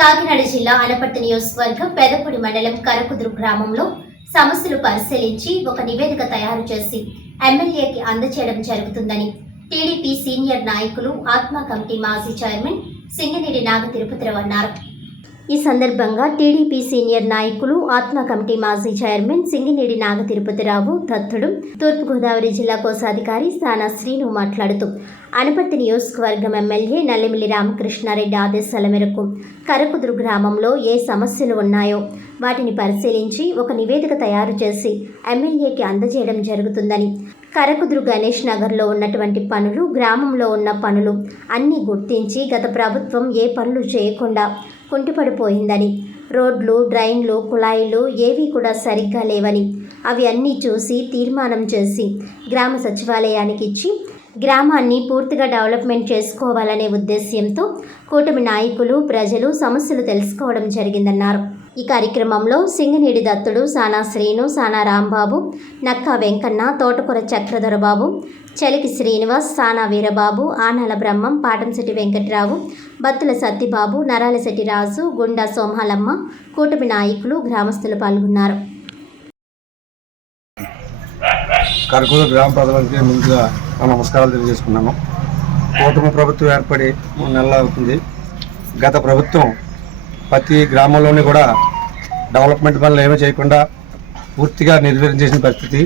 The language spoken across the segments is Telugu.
కాకినాడ జిల్లా అనపర్తి నియోజకవర్గం పెదపూడి మండలం కరకుదురు గ్రామంలో సమస్యలు పరిశీలించి ఒక నివేదిక తయారు చేసి ఎమ్మెల్యేకి అందజేయడం జరుగుతుందని టీడీపీ సీనియర్ నాయకులు ఆత్మ కమిటీ మాజీ చైర్మన్ సింగనేడి నాగ తిరుపతిరావు అన్నారు. ఈ సందర్భంగా టీడీపీ సీనియర్ నాయకులు ఆత్మ కమిటీ మాజీ చైర్మన్ సింగినేడి నాగ తిరుపతిరావు దత్తుడు తూర్పుగోదావరి జిల్లా కోశాధికారి స్థానా శ్రీను మాట్లాడుతూ అనపర్తి నియోజకవర్గం ఎమ్మెల్యే నల్లిమిల్లి రామకృష్ణారెడ్డి ఆదేశాల మేరకు కరకుదురు గ్రామంలో ఏ సమస్యలు ఉన్నాయో వాటిని పరిశీలించి ఒక నివేదిక తయారు చేసి ఎమ్మెల్యేకి అందజేయడం జరుగుతుందని కరకుదురు గణేష్ నగర్లో ఉన్నటువంటి పనులు గ్రామంలో ఉన్న పనులు అన్నీ గుర్తించి గత ప్రభుత్వం ఏ పనులు చేయకుండా కుంటిపడిపోయిందని రోడ్లు డ్రైన్లు కుళాయిలు ఏవి కూడా సరిగ్గా లేవని. అవి అన్నీ చూసి తీర్మానం చేసి గ్రామ సచివాలయానికి ఇచ్చి గ్రామాన్ని పూర్తిగా డెవలప్మెంట్ చేసుకోవాలనే ఉద్దేశ్యంతో కూటమి నాయకులు ప్రజలు సమస్యలు తెలుసుకోవడం జరిగిందన్నారు. ఈ కార్యక్రమంలో సింగనీడి దత్తుడు సానా శ్రీను సానా రాంబాబు నక్కా వెంకన్న తోటకూర చక్రధరబాబు చలికి శ్రీనివాస్ సానా వీరబాబు ఆనాల బ్రహ్మం పాటంశెట్టి వెంకట్రావు బత్తుల సత్తిబాబు నరాలశెట్టి రాజు గుండా సోమాలమ్మ కూటమి నాయకులు గ్రామస్తులు పాల్గొన్నారు. కరకూరు గ్రామ ప్రజలకి ముందుగా నమస్కారాలు తెలియజేసుకున్నాను. కూటమి ప్రభుత్వం ఏర్పడి మూడు నెలలు అవుతుంది. గత ప్రభుత్వం ప్రతి గ్రామంలోని కూడా డెవలప్మెంట్ పనులు ఏమీ చేయకుండా పూర్తిగా నిర్వీర్యం చేసిన పరిస్థితి.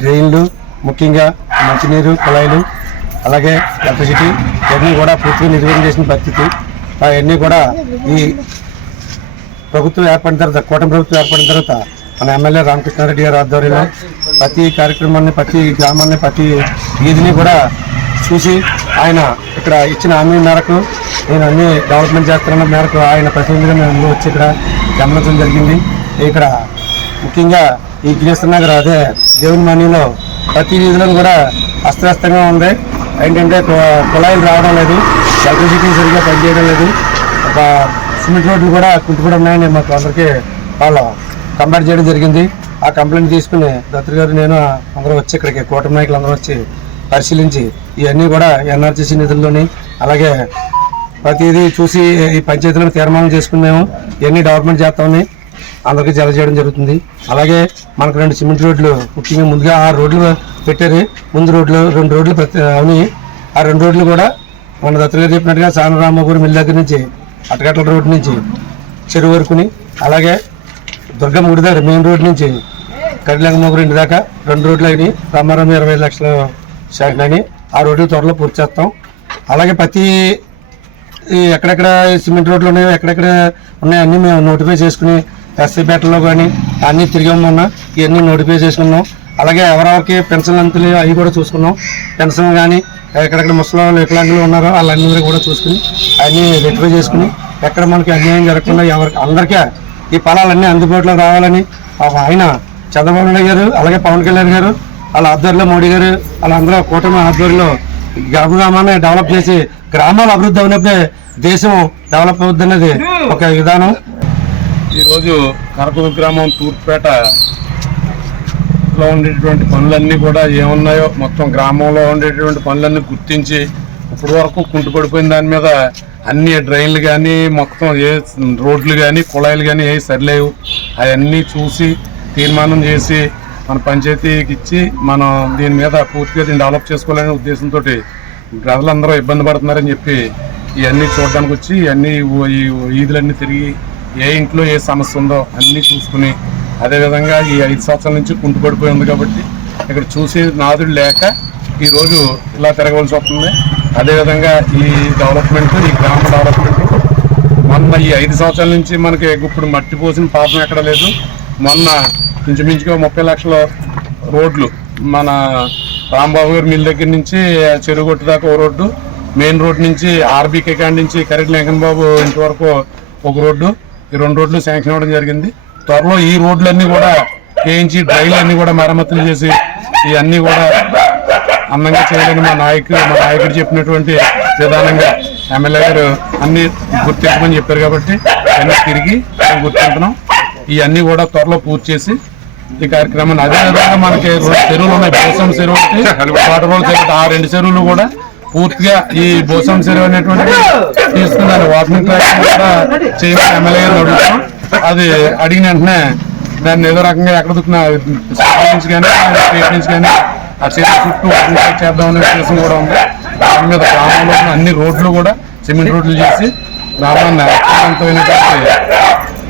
డ్రైన్లు ముఖ్యంగా మంచినీరు కుళాయిలు అలాగే ఎలక్ట్రిసిటీ ఇవన్నీ కూడా పూర్తిగా నిర్వీర్యం చేసిన పరిస్థితి. అవన్నీ కూడా ఈ ప్రభుత్వం ఏర్పడిన తర్వాత కూటమి ప్రభుత్వం ఏర్పడిన తర్వాత మన ఎమ్మెల్యే రామకృష్ణారెడ్డి గారి ఆధ్వర్యంలో ప్రతి కార్యక్రమాన్ని ప్రతి గ్రామాన్ని ప్రతి వీధిని కూడా చూసి ఆయన ఇక్కడ ఇచ్చిన హామీ మేరకు నేను అన్ని డెవలప్మెంట్ చేస్తున్న మేరకు ఆయన ప్రతినిధిగా నేను వచ్చి ఇక్కడ గమనించడం జరిగింది. ఇక్కడ ముఖ్యంగా ఈ గిరీశ్వర నగర్ అదే దేవుని మణిలో ప్రతి వీధిలో కూడా అస్తవ్యస్తంగా ఉంది. ఏంటంటే కుళాయిలు రావడం లేదు ఎలక్ట్రిసిటీ సరిగ్గా పనిచేయడం లేదు. ఒక సిమెంట్ రోడ్లు కూడా కుంటుపడి ఉన్నాయని మాకు అందరికీ వాళ్ళు కంప్లైంట్ చేయడం జరిగింది. ఆ కంప్లైంట్ తీసుకుని దత్తు గారు నేను అందరూ వచ్చి ఇక్కడికి కూటమి నాయకులు అందరూ వచ్చి పరిశీలించి ఇవన్నీ కూడా ఎన్ఆర్టీసీ నిధుల్లోని అలాగే ప్రతిదీ చూసి ఈ పంచాయతీలను తీర్మానం చేసుకుని మేము ఇవన్నీ డెవలప్మెంట్ చేస్తామని అందరికీ జల చేయడం జరుగుతుంది. అలాగే మనకు రెండు సిమెంట్ రోడ్లు ముఖ్యంగా ముందుగా ఆ రోడ్లు పెట్టారు. ముందు రోడ్లు రెండు రోడ్లు అవి ఆ రెండు రోడ్లు కూడా మన దత్తు గారు చెప్పినట్టుగా సానరామగురి మిల్ దగ్గర నుంచి అటగట్ల రోడ్ నుంచి చెరువు వరకుని అలాగే దుర్గమ్మ గుడి దగ్గర మెయిన్ రోడ్ నుంచి కడిలంగమగురి ఇంటి దాకా రెండు రోడ్లు అయినాయి. రామారామ ఇరవై లక్షల శాఖలు ఆ రోడ్డు త్వరలో పూర్తి చేస్తాం. అలాగే ప్రతి ఎక్కడెక్కడ సిమెంట్ రోడ్లు ఉన్నాయో ఎక్కడెక్కడ ఉన్నాయో అన్నీ మేము నోటిఫై చేసుకుని ఎస్సీపేటలో కానీ అన్నీ తిరిగామన్నా ఇవన్నీ నోటిఫై చేసుకున్నాం. అలాగే ఎవరెవరికి పెన్షన్ అంతులు అవి కూడా చూసుకున్నాం. పెన్షన్ కానీ ఎక్కడెక్కడ ముసలి వికలాంగులు ఉన్నారో వాళ్ళందరూ కూడా చూసుకుని అన్నీ రెక్టిఫై చేసుకుని ఎక్కడ మనకి అన్యాయం జరగకుండా ఎవరికి అందరికీ ఈ ఫలాలన్నీ అందుబాటులో రావాలని ఆయన చంద్రబాబు నాయుడు గారు అలాగే పవన్ కళ్యాణ్ గారు వాళ్ళ ఆధ్వర్యంలో మోడీ గారు వాళ్ళందరూ కూటమి ఆధ్వర్యంలో గ్రామ గ్రామాన్ని డెవలప్ చేసి గ్రామాలు అభివృద్ధి అవునప్పుడే దేశం డెవలప్ అవుద్ది అనేది ఒక విధానం. ఈరోజు కరకూరు గ్రామం తూర్పుపేటలో ఉండేటువంటి పనులన్నీ కూడా ఏమున్నాయో మొత్తం గ్రామంలో ఉండేటువంటి పనులన్నీ గుర్తించి ఇప్పటి వరకు కుంటుపడిపోయిన దాని మీద అన్ని డ్రైన్లు కానీ మొత్తం ఏ రోడ్లు కానీ కుళాయిలు కానీ ఏ సరిలేవు. అవన్నీ చూసి తీర్మానం చేసి మన పంచాయతీకి ఇచ్చి మనం దీని మీద పూర్తిగా దీన్ని డెవలప్ చేసుకోవాలనే ఉద్దేశంతో ప్రజలందరూ ఇబ్బంది పడుతున్నారని చెప్పి ఇవన్నీ చూడడానికి వచ్చి ఇవన్నీ ఈదులన్నీ ఈ వీధులన్నీ తిరిగి ఏ ఇంట్లో ఏ సమస్య ఉందో అన్నీ చూసుకుని అదేవిధంగా ఈ ఐదు సంవత్సరాల నుంచి కుంటుపడిపోయి ఉంది కాబట్టి ఇక్కడ చూసే నాదుడు లేక ఈరోజు ఇలా తిరగవలసి వస్తుంది. అదేవిధంగా ఈ డెవలప్మెంట్ ఈ గ్రామ డెవలప్మెంట్ మొన్న ఈ ఐదు సంవత్సరాల నుంచి మనకి ఇప్పుడు మట్టి పోసిన పాపం ఎక్కడ లేదు. మొన్న ఇంచుమించుగా ముప్పై లక్షల రోడ్లు మన రాంబాబు గారి మిల్ దగ్గర నుంచి చెరుగొట్టు దాకా ఓ రోడ్డు మెయిన్ రోడ్ నుంచి ఆర్బీకే కాడి నుంచి కరెక్ట్ వెంకన్న బాబు ఇంటి వరకు ఒక రోడ్డు ఈ రెండు రోడ్లు శాంక్షన్ అవ్వడం జరిగింది. త్వరలో ఈ రోడ్లన్నీ కూడా వేయించి డ్రైలు అన్ని కూడా మరమ్మతులు చేసి ఇవన్నీ కూడా అందంగా చేయాలని మా నాయకుడు మా నాయకుడు చెప్పినటువంటి విధానంగా ఎమ్మెల్యే గారు అన్ని గుర్తించమని చెప్పారు కాబట్టి అన్ని తిరిగి మేము గుర్తింటున్నాం ఇవన్నీ కూడా త్వరలో పూర్తి చేసి ఈ కార్యక్రమాన్ని అదే విధంగా మనకి చెరువులు ఉన్నాయి. బోసం చెరువు వాటర్ రోడ్ చెరువు ఆ రెండు చెరువులు కూడా పూర్తిగా ఈ భూసం చెరువు అనేటువంటి తీసుకున్నాను. వాకింగ్ ట్రాక్ కూడా చేయమని ఎమ్మెల్యే గారిని అడుగుతాం అది అడిగిన వెంటనే దాన్ని ఏదో రకంగా ఎక్కడ దుక్కున నుంచి కానీ స్టేట్ నుంచి కానీ ఆ చెరువు చుట్టూ వాకింగ్ ట్రాక్ చేద్దామనే ఉద్దేశం కూడా ఉంది. దాని మీద గ్రామంలో అన్ని రోడ్లు కూడా సిమెంట్ రోడ్లు చేసి గ్రామాన్ని అత్యంతమైనటువంటి